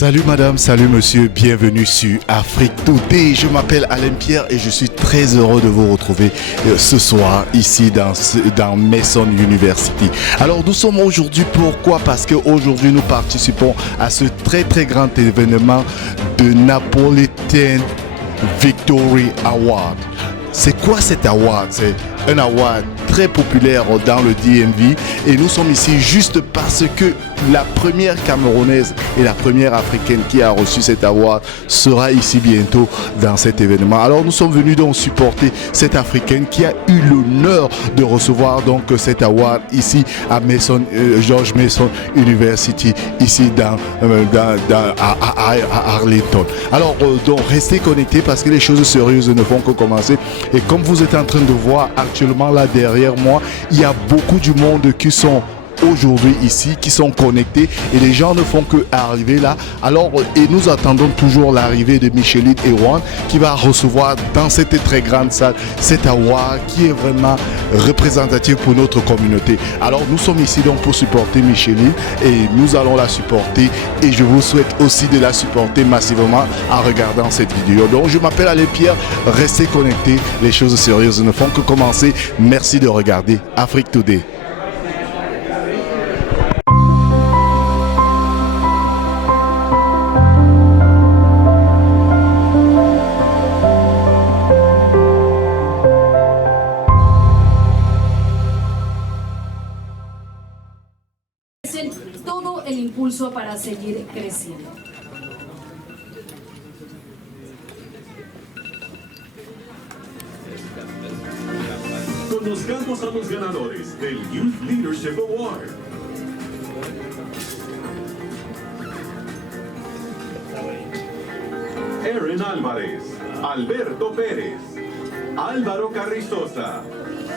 Salut madame, salut monsieur, bienvenue sur Afrique Today. Je m'appelle Alain Pierre et je suis très heureux de vous retrouver ce soir ici dans Mason University. Alors nous sommes aujourd'hui, pourquoi? Parce qu'aujourd'hui nous participons à ce très grand événement de Napolitan Victory Award. C'est quoi cet award? C'est un award très populaire dans le DMV et nous sommes ici juste parce que la première Camerounaise et la première Africaine qui a reçu cet award sera ici bientôt dans cet événement. Alors nous sommes venus donc supporter cette Africaine qui a eu l'honneur de recevoir donc cet award ici à Mason, George Mason University, ici à Arlington. Alors donc restez connectés parce que les choses sérieuses ne font que commencer. Et comme vous êtes en train de voir actuellement là derrière moi, il y a beaucoup du monde qui sont aujourd'hui ici, qui sont connectés et les gens ne font que arriver là. Alors, et nous attendons toujours l'arrivée de Micheline Ewan qui va recevoir dans cette très grande salle cet award qui est vraiment représentatif pour notre communauté. Alors, nous sommes ici donc pour supporter Micheline et nous allons la supporter et je vous souhaite aussi de la supporter massivement en regardant cette vidéo. Donc, je m'appelle Alain Pierre, restez connectés, les choses sérieuses ne font que commencer. Merci de regarder Afrique Today. Todo el impulso para seguir creciendo. Conozcamos a los ganadores del Youth Leadership Award. Erin Álvarez, Alberto Pérez, Álvaro Carrizosa,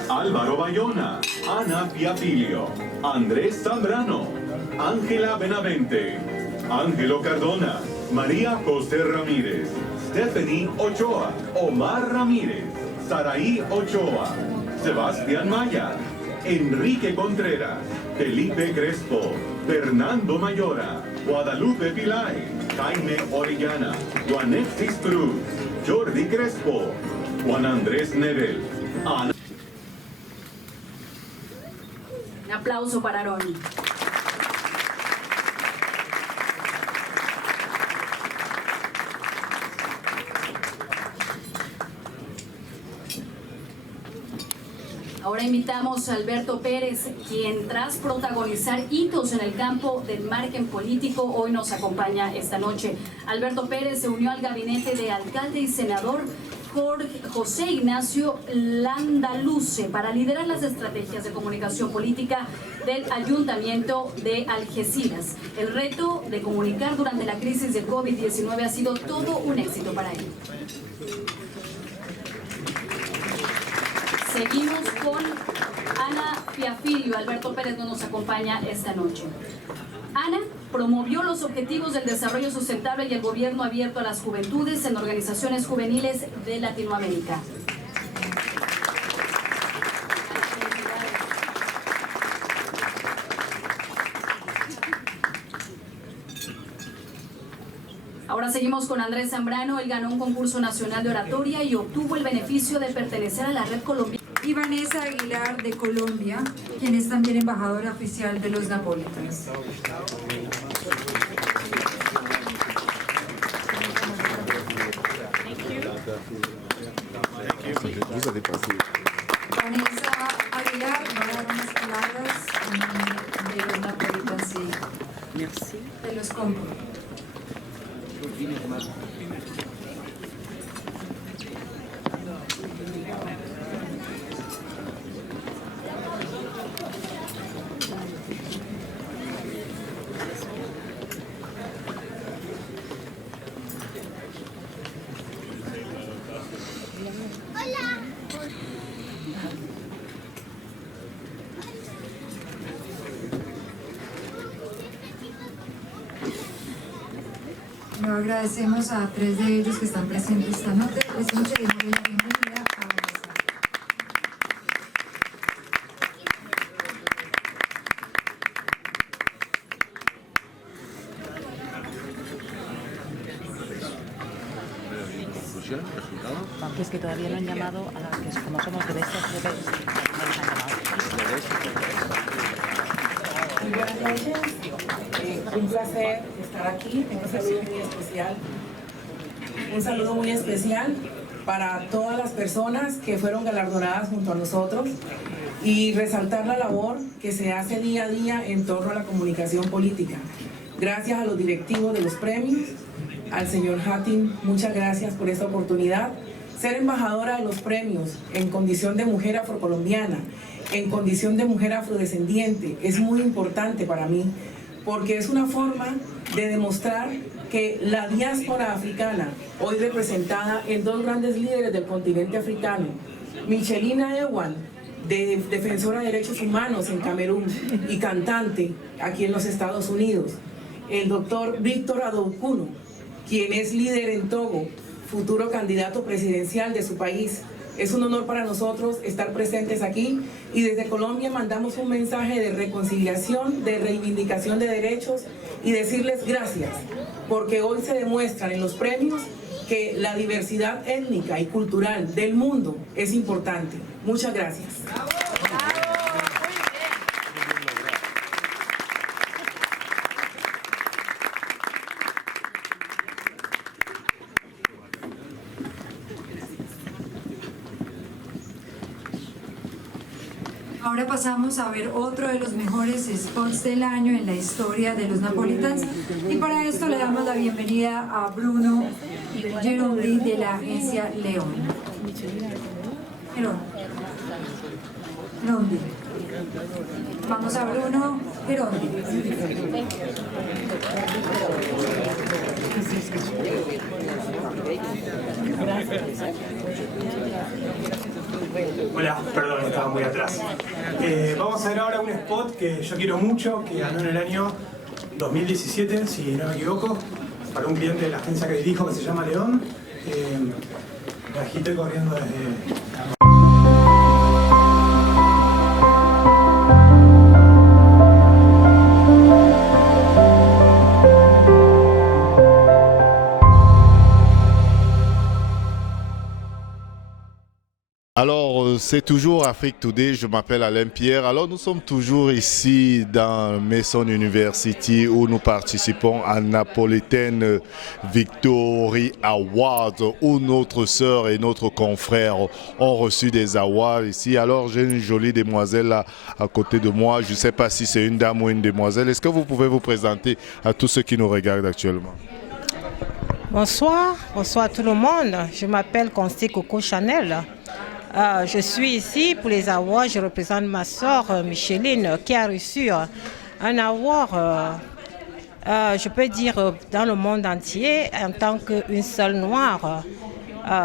Álvaro Bayona, Ana Piafilio, Andrés Zambrano, Ángela Benavente, Ángelo Cardona, María José Ramírez, Stephanie Ochoa, Omar Ramírez, Saraí Ochoa, Sebastián Maya, Enrique Contreras, Felipe Crespo, Fernando Mayora, Guadalupe Pilay, Jaime Orellana, Juanexis Cruz, Jordi Crespo, Juan Andrés Nebel, Ana. Un aplauso para Ronnie. Ahora invitamos a Alberto Pérez, quien tras protagonizar hitos en el campo del marketing político, hoy nos acompaña esta noche. Alberto Pérez se unió al gabinete de alcalde y senador José Ignacio Landaluce para liderar las estrategias de comunicación política del Ayuntamiento de Algeciras. El reto de comunicar durante la crisis de COVID-19 ha sido todo un éxito para él. Seguimos con Ana Piafilio. Alberto Pérez no nos acompaña esta noche. Ana promovió los objetivos del desarrollo sustentable y el gobierno abierto a las juventudes en organizaciones juveniles de Latinoamérica. Ahora seguimos con Andrés Zambrano. Él ganó un concurso nacional de oratoria y obtuvo el beneficio de pertenecer a la red colombiana. Y Vanessa Aguilar de Colombia, quien es también embajadora oficial de los Napolitans. Vanessa Aguilar va a dar unas palabras de los Napolitans, sí. Merci. Te los compro. Lo agradecemos a 3 de ellos que están presentes esta noche y les damos la bienvenida a Vanessa. que todavía no han llamado a las que como somos de Bestas, no les han llamado. Muy buenas noches, un placer estar aquí, un saludo muy especial. Un saludo muy especial para todas las personas que fueron galardonadas junto a nosotros y resaltar la labor que se hace día a día en torno a la comunicación política. Gracias a los directivos de los premios, al señor Hatim, muchas gracias por esta oportunidad. Ser embajadora de los premios en condición de mujer afrocolombiana, en condición de mujer afrodescendiente, es muy importante para mí, porque es una forma de demostrar que la diáspora africana, hoy representada en dos grandes líderes del continente africano, Michelina Ewan, defensora de derechos humanos en Camerún y cantante aquí en los Estados Unidos, el doctor Víctor Adoukuno, quien es líder en Togo, futuro candidato presidencial de su país. Es un honor para nosotros estar presentes aquí y desde Colombia mandamos un mensaje de reconciliación, de reivindicación de derechos y decirles gracias, porque hoy se demuestran en los premios que la diversidad étnica y cultural del mundo es importante. Muchas gracias. Ahora pasamos a ver otro de los mejores spots del año en la historia de los Napolitans y para esto le damos la bienvenida a Bruno Gerondi de la agencia León. Gerondi. Vamos a Bruno Gerondi. Hola, perdón, estaba muy atrás. Vamos a ver ahora un spot que yo quiero mucho, que ganó en el año 2017, si no me equivoco, para un cliente de la agencia que dirijo que se llama León. Aquí estoy corriendo desde... Alors, c'est toujours Afrique Today, je m'appelle Alain Pierre. Alors, nous sommes toujours ici dans Mason University où nous participons à Napolitan Victory Awards où notre sœur et notre confrère ont reçu des awards ici. Alors, j'ai une jolie demoiselle là à côté de moi. Je ne sais pas si c'est une dame ou une demoiselle. Est-ce que vous pouvez vous présenter à tous ceux qui nous regardent actuellement? Bonsoir, bonsoir à tout le monde. Je m'appelle Constance Coco Chanel. Je suis ici pour les awards. Je représente ma soeur Micheline qui a reçu un award, je peux dire, dans le monde entier en tant qu'une seule noire.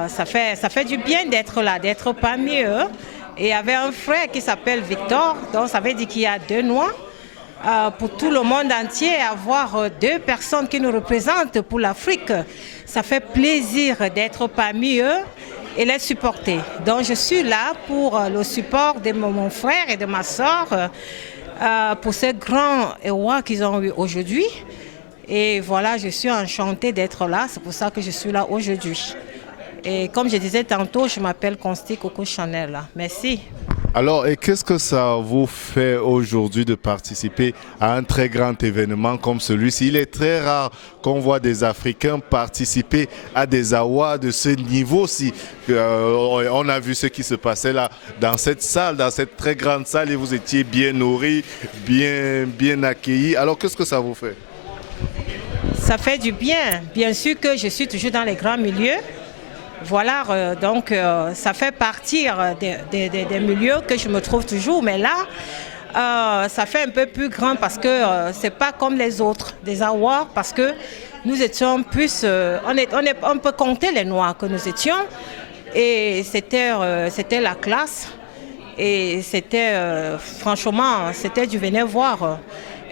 Ça fait du bien d'être là, d'être parmi eux. Et il y avait un frère qui s'appelle Victor, donc ça veut dire qu'il y a deux noirs. Pour tout le monde entier, avoir deux personnes qui nous représentent pour l'Afrique, ça fait plaisir d'être parmi eux et les supporter. Donc je suis là pour le support de mon frère et de ma soeur pour ces grands awards qu'ils ont eu aujourd'hui. Et voilà, je suis enchantée d'être là, c'est pour ça que je suis là aujourd'hui. Et comme je disais tantôt, je m'appelle Constance Coco Chanel. Merci. Alors, et qu'est-ce que ça vous fait aujourd'hui de participer à un très grand événement comme celui-ci? Il est très rare qu'on voit des Africains participer à des awards de ce niveau-ci. On a vu ce qui se passait là dans cette salle, dans cette très grande salle, et vous étiez bien nourris, bien accueillis. Alors, qu'est-ce que ça vous fait? Ça fait du bien. Bien sûr que je suis toujours dans les grands milieux. Voilà, donc ça fait partie des milieux que je me trouve toujours, mais là, ça fait un peu plus grand parce que c'est pas comme les autres, des awards, parce que nous étions plus, on peut compter les noirs que nous étions, et c'était la classe, et c'était, franchement, c'était du venir voir.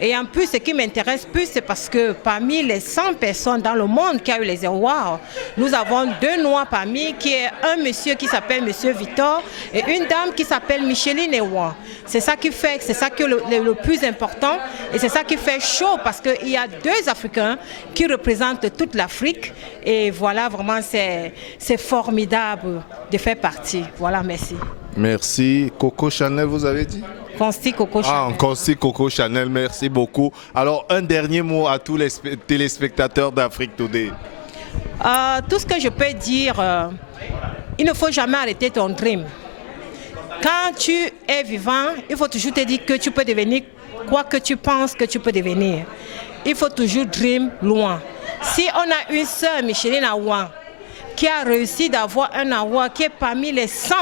Et en plus, ce qui m'intéresse plus, c'est parce que parmi les 100 personnes dans le monde qui ont eu les awards, nous avons 2 Noirs parmi, qui est un monsieur qui s'appelle Monsieur Victor et une dame qui s'appelle Micheline Ewa. C'est ça qui fait, c'est ça qui est le plus important et c'est ça qui fait chaud parce qu'il y a 2 Africains qui représentent toute l'Afrique et voilà, vraiment, c'est formidable de faire partie. Voilà, merci. Merci. Coco Chanel, vous avez dit? Consti Coco Chanel. Consti Coco Chanel, merci beaucoup. Alors, un dernier mot à tous les téléspectateurs d'Afrique Today. Tout ce que je peux dire, il ne faut jamais arrêter ton dream. Quand tu es vivant, il faut toujours te dire que tu peux devenir quoi que tu penses que tu peux devenir. Il faut toujours dream loin. Si on a une sœur, Micheline Awa, qui a réussi d'avoir un award qui est parmi les 100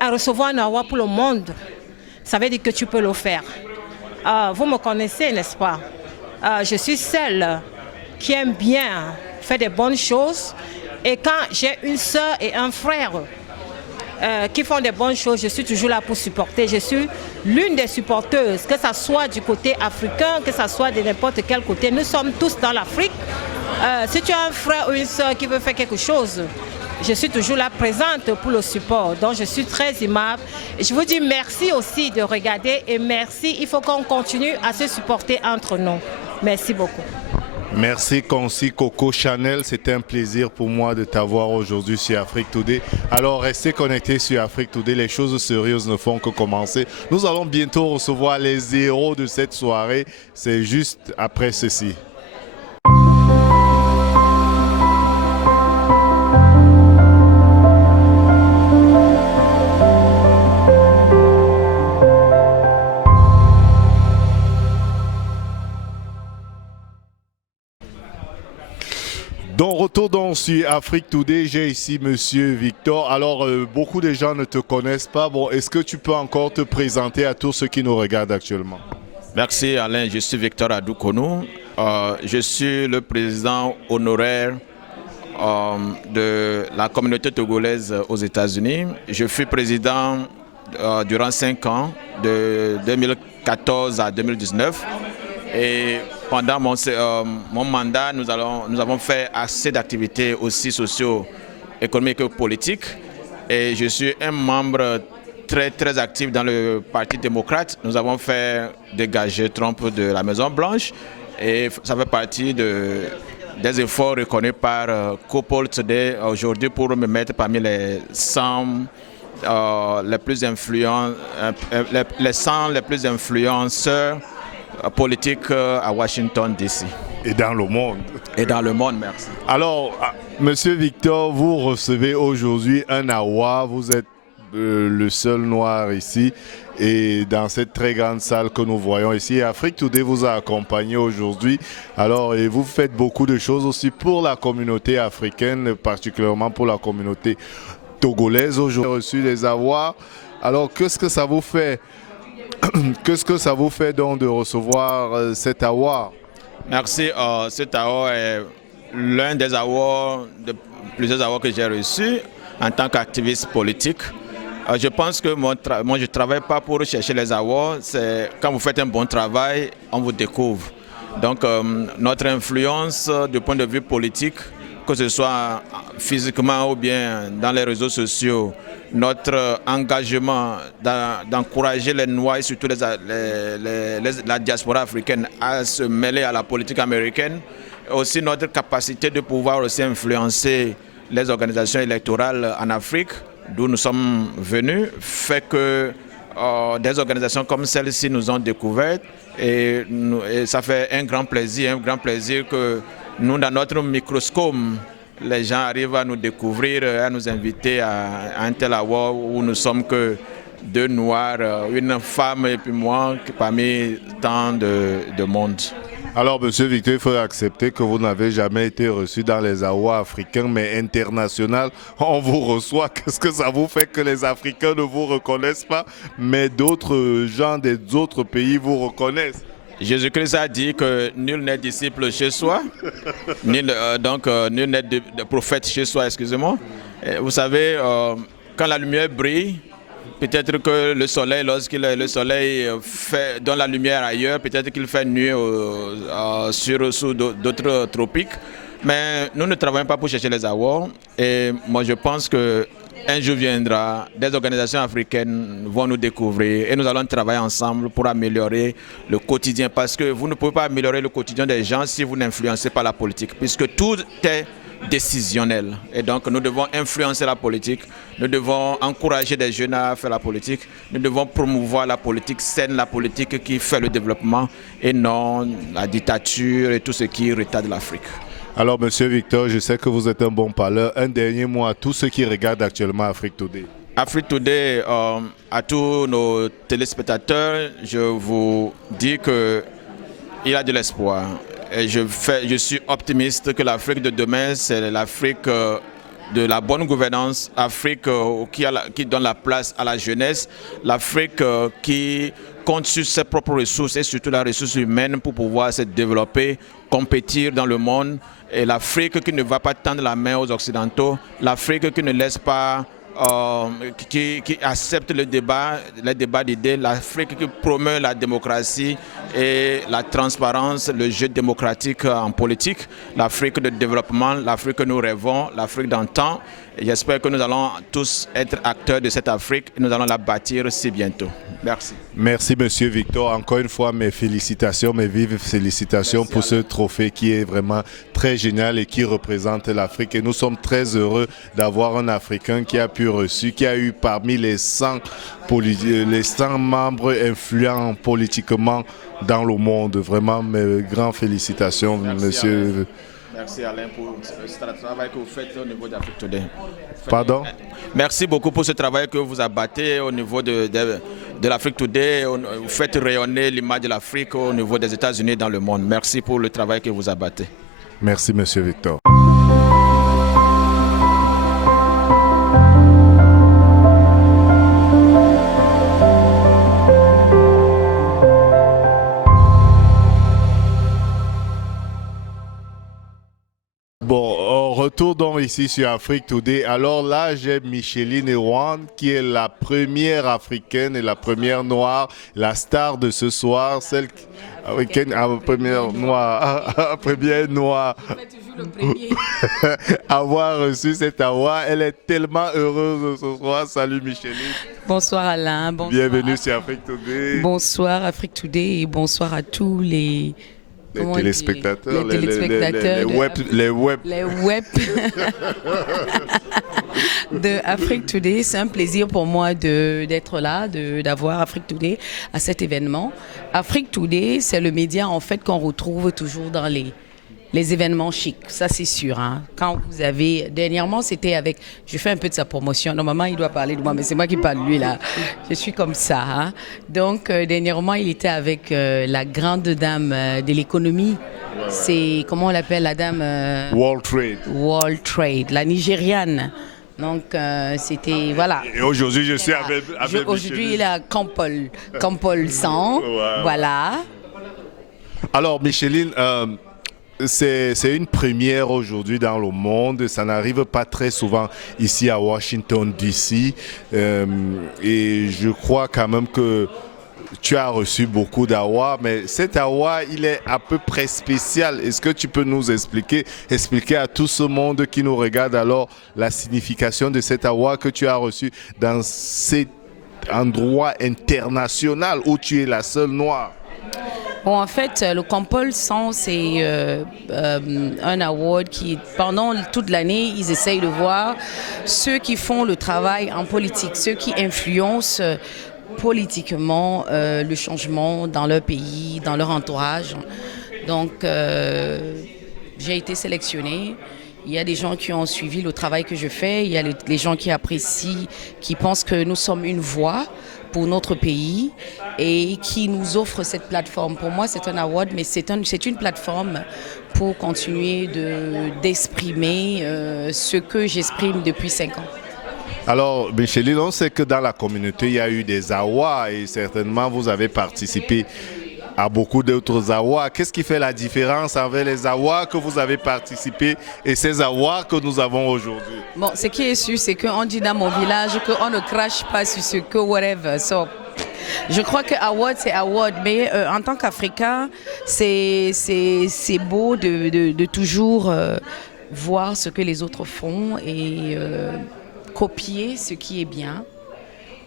à recevoir un award pour le monde, ça veut dire que tu peux le faire. Vous me connaissez, n'est-ce pas? Je suis celle qui aime bien faire des bonnes choses. Et quand j'ai une soeur et un frère qui font des bonnes choses, je suis toujours là pour supporter. Je suis l'une des supporteuses, que ce soit du côté africain, que ce soit de n'importe quel côté. Nous sommes tous dans l'Afrique. Si tu as un frère ou une soeur qui veut faire quelque chose, je suis toujours là présente pour le support. Donc je suis très aimable. Et je vous dis merci aussi de regarder et merci. Il faut qu'on continue à se supporter entre nous. Merci beaucoup. Merci Consti Coco Chanel, c'était un plaisir pour moi de t'avoir aujourd'hui sur Afrique Today. Alors restez connectés sur Afrique Today, les choses sérieuses ne font que commencer. Nous allons bientôt recevoir les héros de cette soirée, c'est juste après ceci. Donc, retour sur Afrique Today, j'ai ici Monsieur Victor. Alors, beaucoup de gens ne te connaissent pas. Bon, est-ce que tu peux encore te présenter à tous ceux qui nous regardent actuellement? Merci Alain, je suis Victor Adoukonou. Je suis le président honoraire de la communauté togolaise aux États-Unis. Je fus président durant 5 ans, de 2014 à 2019. Et pendant mon mandat, nous avons fait assez d'activités aussi socio-économiques et politiques. Et je suis un membre très, très actif dans le Parti démocrate. Nous avons fait dégager Trump de la Maison-Blanche. Et ça fait partie des efforts reconnus par Couple Today aujourd'hui pour me mettre parmi les 100 les plus influenceurs politique à Washington, D.C. Et dans le monde. Et dans le monde, merci. Alors, Monsieur Victor, vous recevez aujourd'hui un award. Vous êtes le seul noir ici. Et dans cette très grande salle que nous voyons ici, Afrique Today vous a accompagné aujourd'hui. Alors, et vous faites beaucoup de choses aussi pour la communauté africaine, particulièrement pour la communauté togolaise. Aujourd'hui, vous avez reçu des awards. Alors, qu'est-ce que ça vous fait? Qu'est-ce que ça vous fait donc de recevoir cet award? Merci. Cet award est l'un des awards, de plusieurs awards que j'ai reçus en tant qu'activiste politique. Je pense que moi, je ne travaille pas pour chercher les awards. C'est quand vous faites un bon travail, on vous découvre. Donc, notre influence du point de vue politique, que ce soit physiquement ou bien dans les réseaux sociaux, notre engagement d'encourager les Noirs et surtout la diaspora africaine à se mêler à la politique américaine, aussi notre capacité de pouvoir aussi influencer les organisations électorales en Afrique, d'où nous sommes venus, fait que des organisations comme celle-ci nous ont découvertes et ça fait un grand plaisir que nous, dans notre microscope, les gens arrivent à nous découvrir, à nous inviter à un tel award où nous sommes que 2 Noirs, une femme et puis moi, parmi tant de monde. Alors, Monsieur Victor, il faut accepter que vous n'avez jamais été reçu dans les awards africains, mais international, on vous reçoit. Qu'est-ce que ça vous fait que les Africains ne vous reconnaissent pas, mais d'autres gens des autres pays vous reconnaissent? Jésus-Christ a dit que nul n'est disciple chez soi, nul n'est de prophète chez soi, excusez-moi. Vous savez, quand la lumière brille, peut-être que le soleil, lorsqu'il le soleil donne la lumière ailleurs, peut-être qu'il fait nuit sous d'autres tropiques. Mais nous ne travaillons pas pour chercher les awards. Et moi, je pense qu'un jour viendra, des organisations africaines vont nous découvrir et nous allons travailler ensemble pour améliorer le quotidien. Parce que vous ne pouvez pas améliorer le quotidien des gens si vous n'influencez pas la politique. Puisque tout est décisionnel. Et donc, nous devons influencer la politique. Nous devons encourager des jeunes à faire la politique. Nous devons promouvoir la politique saine, la politique qui fait le développement et non la dictature et tout ce qui retarde l'Afrique. Alors, Monsieur Victor, je sais que vous êtes un bon parleur. Un dernier mot à tous ceux qui regardent actuellement Afrique Today. Afrique Today, à tous nos téléspectateurs, je vous dis qu'il y a de l'espoir. Et je suis optimiste que l'Afrique de demain, c'est l'Afrique de la bonne gouvernance, l'Afrique qui donne la place à la jeunesse, l'Afrique qui compte sur ses propres ressources et surtout la ressource humaine pour pouvoir se développer, compétir dans le monde. Et l'Afrique qui ne va pas tendre la main aux Occidentaux, l'Afrique qui ne laisse pas, qui accepte les débats d'idées, l'Afrique qui promeut la démocratie et la transparence, le jeu démocratique en politique, l'Afrique de développement, l'Afrique que nous rêvons, l'Afrique d'antan. J'espère que nous allons tous être acteurs de cette Afrique et nous allons la bâtir si bientôt. Merci. Merci, Monsieur Victor. Encore une fois, mes félicitations, mes vives félicitations pour ce trophée qui est vraiment très génial et qui représente l'Afrique. Et nous sommes très heureux d'avoir un Africain qui a eu parmi les 100 membres influents politiquement dans le monde. Vraiment, mes grandes félicitations, Monsieur. Merci Alain pour ce travail que vous faites au niveau d'Afrique Today. Pardon? Merci beaucoup pour ce travail que vous abattez au niveau de l'Afrique Today. Vous faites rayonner l'image de l'Afrique au niveau des États-Unis et dans le monde. Merci pour le travail que vous abattez. Merci, Monsieur Victor. Retour donc ici sur Afrique Today. Alors là, j'ai Micheline Erwan qui est la première africaine et la première noire, la star de ce soir, celle africaine, première noire, avoir reçu cet award. Elle est tellement heureuse ce soir. Salut Micheline. Bonsoir Alain. Bonsoir. Bienvenue sur Afrique Today. Bonsoir Afrique Today et bonsoir à tous les téléspectateurs, les web de Afrique Today. C'est un plaisir pour moi d'être là, d'avoir Afrique Today à cet événement. Afrique Today, c'est le média en fait qu'on retrouve toujours dans les événements chics, ça c'est sûr. Hein. Quand vous avez, dernièrement c'était avec, je fais un peu de sa promotion, normalement il doit parler de moi, mais c'est moi qui parle de lui là, je suis comme ça. Hein. Donc dernièrement il était avec la grande dame de l'économie, c'est, comment on l'appelle la dame World Trade, la Nigériane. Donc c'était, voilà. Et aujourd'hui je suis avec aujourd'hui il est à Kampol 100, voilà. Alors Micheline, c'est une première aujourd'hui dans le monde. Ça n'arrive pas très souvent ici à Washington, D.C. Et je crois quand même que tu as reçu beaucoup d'awards, mais cet award, il est à peu près spécial. Est-ce que tu peux nous expliquer à tout ce monde qui nous regarde alors la signification de cet award que tu as reçu dans cet endroit international où tu es la seule noire? Bon, en fait, le Kampol 100, c'est un award qui, pendant toute l'année, ils essayent de voir ceux qui font le travail en politique, ceux qui influencent politiquement le changement dans leur pays, dans leur entourage. Donc, j'ai été sélectionnée. Il y a des gens qui ont suivi le travail que je fais. Il y a les gens qui apprécient, qui pensent que nous sommes une voix pour notre pays et qui nous offrent cette plateforme. Pour moi, c'est un award, mais c'est une plateforme pour continuer d'exprimer ce que j'exprime depuis 5 ans. Alors, Micheline, on sait que dans la communauté, il y a eu des awards et certainement vous avez participé à beaucoup d'autres awards. Qu'est-ce qui fait la différence avec les awards que vous avez participé et ces awards que nous avons aujourd'hui? Bon, ce qui est sûr, c'est qu'on dit dans mon village qu'on ne crache pas sur ce que whatever. So, je crois que award, c'est award, mais en tant qu'Africain, c'est beau de toujours voir ce que les autres font et copier ce qui est bien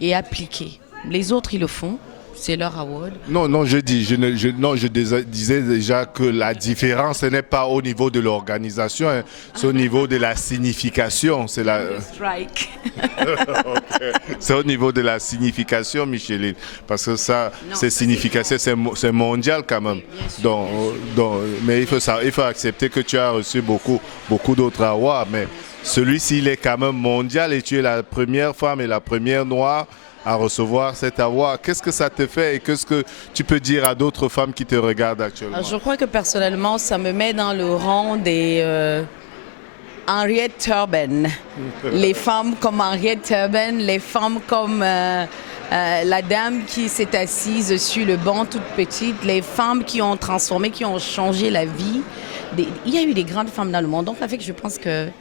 et appliquer. Les autres, ils le font. C'est leur award. Non, je disais déjà que la différence, ce n'est pas au niveau de l'organisation, hein, c'est au niveau de la signification. C'est Strike. Okay. C'est au niveau de la signification, Micheline, parce que ça, c'est signification, c'est mondial quand même. Donc, mais il faut accepter que tu as reçu beaucoup d'autres awards, mais celui-ci, il est quand même mondial et tu es la première femme et la première noire à recevoir cet award. Qu'est-ce que ça te fait et qu'est-ce que tu peux dire à d'autres femmes qui te regardent actuellement? Je crois que personnellement, ça me met dans le rang des Henriette Turban. Les femmes comme Henriette Turban, les femmes comme la dame qui s'est assise sur le banc toute petite, les femmes qui ont transformé, qui ont changé la vie. Il y a eu des grandes femmes dans le monde. Donc, avec, je pense qu'il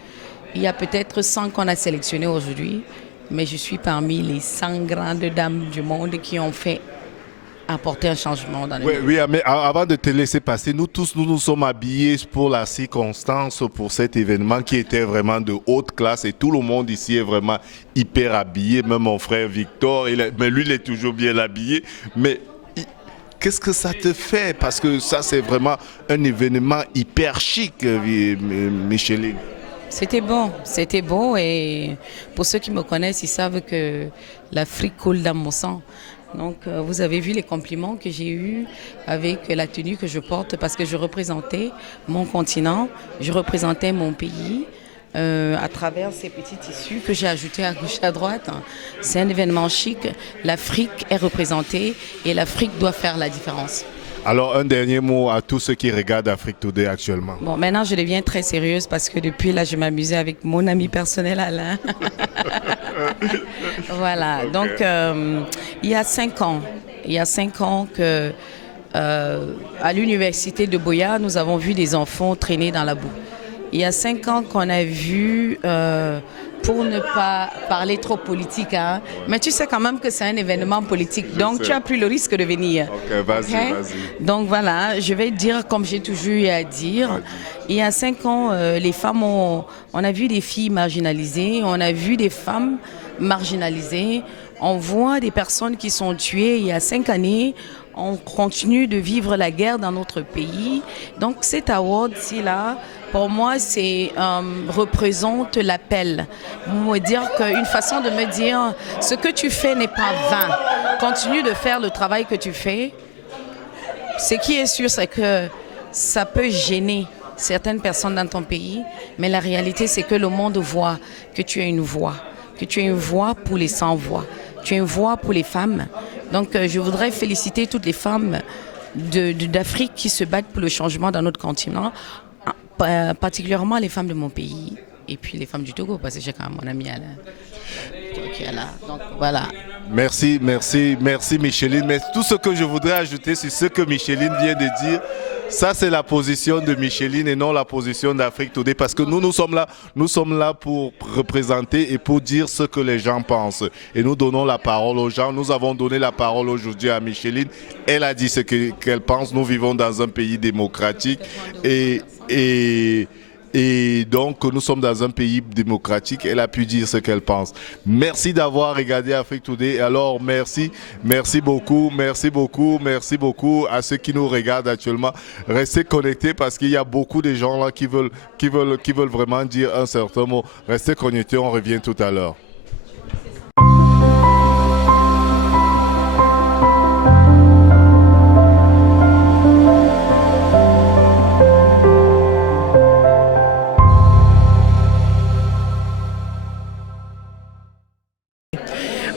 y a peut-être 100 qu'on a sélectionnées aujourd'hui. Mais je suis parmi les 100 grandes dames du monde qui ont fait apporter un changement dans le monde. Oui, mais avant de te laisser passer, nous tous, nous sommes habillés pour la circonstance, pour cet événement qui était vraiment de haute classe et tout le monde ici est vraiment hyper habillé, même mon frère Victor, mais lui il est toujours bien habillé. Mais qu'est-ce que ça te fait? Parce que ça c'est vraiment un événement hyper chic, Micheline. C'était beau et pour ceux qui me connaissent, ils savent que l'Afrique coule dans mon sang. Donc vous avez vu les compliments que j'ai eus avec la tenue que je porte parce que je représentais mon continent, je représentais mon pays à travers ces petits tissus que j'ai ajoutés à gauche à droite. C'est un événement chic, l'Afrique est représentée et l'Afrique doit faire la différence. Alors, un dernier mot à tous ceux qui regardent Afrique Today actuellement. Bon, maintenant, je deviens très sérieuse parce que depuis là, je m'amusais avec mon ami personnel Alain. Voilà. Okay. Donc, il y a 5 ans que à l'université de Buea, nous avons vu des enfants traîner dans la boue. Il y a 5 ans qu'on a vu, pour ne pas parler trop politique, hein, mais tu sais quand même que c'est un événement politique, donc tu as pris le risque de venir. Ok, vas-y. Donc voilà, je vais dire comme j'ai toujours eu à dire. Il y a 5 ans, les femmes on a vu des filles marginalisées, on a vu des femmes marginalisées, on voit des personnes qui sont tuées il y a 5 années. On continue de vivre la guerre dans notre pays. Donc cet award-ci là, pour moi, représente l'appel. Me dire qu'une façon de me dire, ce que tu fais n'est pas vain. Continue de faire le travail que tu fais. Ce qui est sûr, c'est que ça peut gêner certaines personnes dans ton pays, mais la réalité, c'est que le monde voit que tu as une voix, que tu as une voix pour les sans-voix, tu as une voix pour les femmes. Donc, je voudrais féliciter toutes les femmes d'Afrique qui se battent pour le changement dans notre continent, particulièrement les femmes de mon pays et puis les femmes du Togo, parce que j'ai quand même mon ami Alain qui est là. Donc, voilà. Merci Micheline. Mais tout ce que je voudrais ajouter sur ce que Micheline vient de dire, ça c'est la position de Micheline et non la position d'Afrique Today, parce que nous sommes là pour représenter et pour dire ce que les gens pensent. Et nous donnons la parole aux gens. Nous avons donné la parole aujourd'hui à Micheline. Elle a dit ce qu'elle pense. Nous vivons dans un pays démocratique et donc, nous sommes dans un pays démocratique. Elle a pu dire ce qu'elle pense. Merci d'avoir regardé Afrique Today. Alors, merci beaucoup à ceux qui nous regardent actuellement. Restez connectés parce qu'il y a beaucoup de gens là qui veulent vraiment dire un certain mot. Restez connectés, on revient tout à l'heure.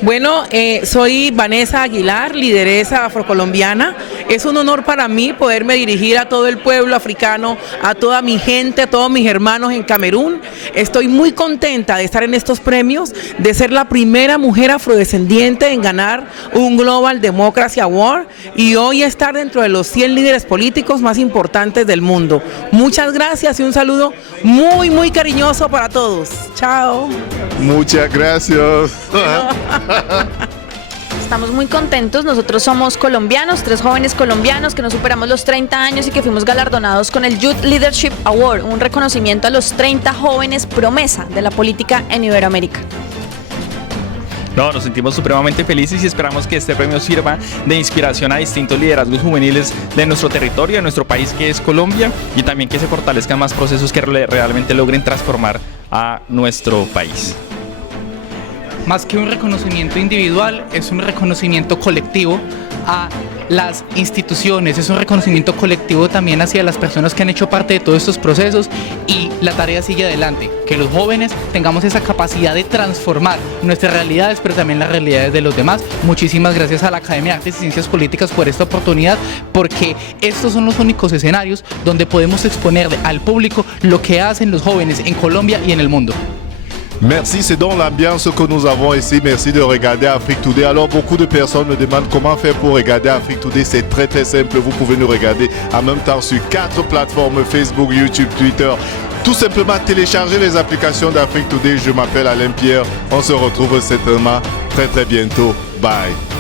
Bueno, soy Vanessa Aguilar, lideresa afrocolombiana Es un honor para mí poderme dirigir a todo el pueblo africano, a toda mi gente, a todos mis hermanos en Camerún. Estoy muy contenta de estar en estos premios, de ser la primera mujer afrodescendiente en ganar un Global Democracy Award y hoy estar dentro de los 100 líderes políticos más importantes del mundo. Muchas gracias y un saludo muy, muy cariñoso para todos. Chao. Muchas gracias. Estamos muy contentos, nosotros somos colombianos, 3 jóvenes colombianos que nos superamos los 30 años y que fuimos galardonados con el Youth Leadership Award, un reconocimiento a los 30 jóvenes promesa de la política en Iberoamérica. No, nos sentimos supremamente felices y esperamos que este premio sirva de inspiración a distintos liderazgos juveniles de nuestro territorio, de nuestro país que es Colombia, y también que se fortalezcan más procesos que realmente logren transformar a nuestro país. Más que un reconocimiento individual, es un reconocimiento colectivo a las instituciones, es un reconocimiento colectivo también hacia las personas que han hecho parte de todos estos procesos y la tarea sigue adelante, que los jóvenes tengamos esa capacidad de transformar nuestras realidades, pero también las realidades de los demás. Muchísimas gracias a la Academia de Artes y Ciencias Políticas por esta oportunidad, porque estos son los únicos escenarios donde podemos exponer al público lo que hacen los jóvenes en Colombia y en el mundo. Merci, c'est dans l'ambiance que nous avons ici. Merci de regarder Afrique Today. Alors, beaucoup de personnes me demandent comment faire pour regarder Afrique Today. C'est très très simple. Vous pouvez nous regarder en même temps sur 4 plateformes, Facebook, YouTube, Twitter. Tout simplement télécharger les applications d'Afrique Today. Je m'appelle Alain Pierre. On se retrouve certainement très très bientôt. Bye.